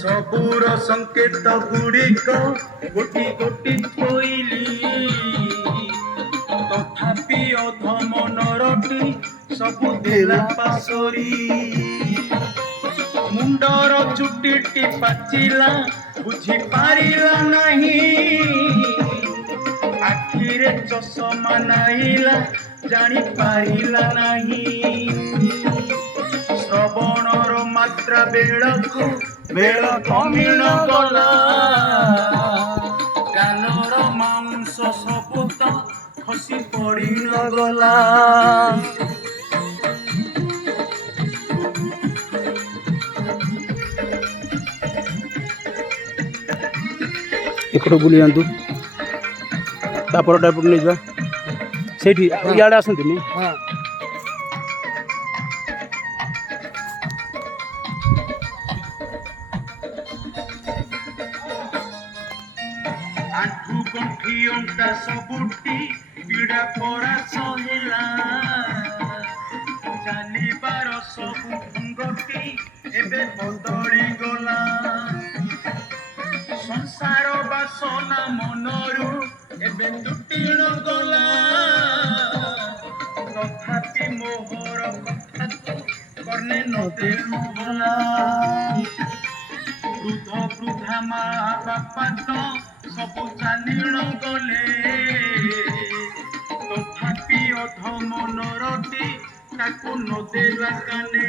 सबूर संकेत गुड़िक गोटी गोटी थोइली तथापि अधम नरटी सबु देला पासरी मुंडर चुटीटी पाचिला बुझी पारिला नहीं आखिरे चषमा नाइला जानी पारिला नहीं श्रवणर मात्रा बेलकु बेल कमिल गला कानर मांस सबुत खसी पड़ी न गला एकड़ बुली जातु तापर डायपुर नहीं जा सेठी इयाडे आसंती नी हाँ आंठू गंठी अंटा सबुटी पीड़ा परा सहेला चालिबार सबु अंगटी एबे बदली गला संसार बासना मनरू एबे तुटी न गला तथापि मोहर कथा कर्णे न देलु गला वृद्ध वृद्धा मा बापा तो सबु चालीण गले तथापि अधम नरटी ताकू न देला काने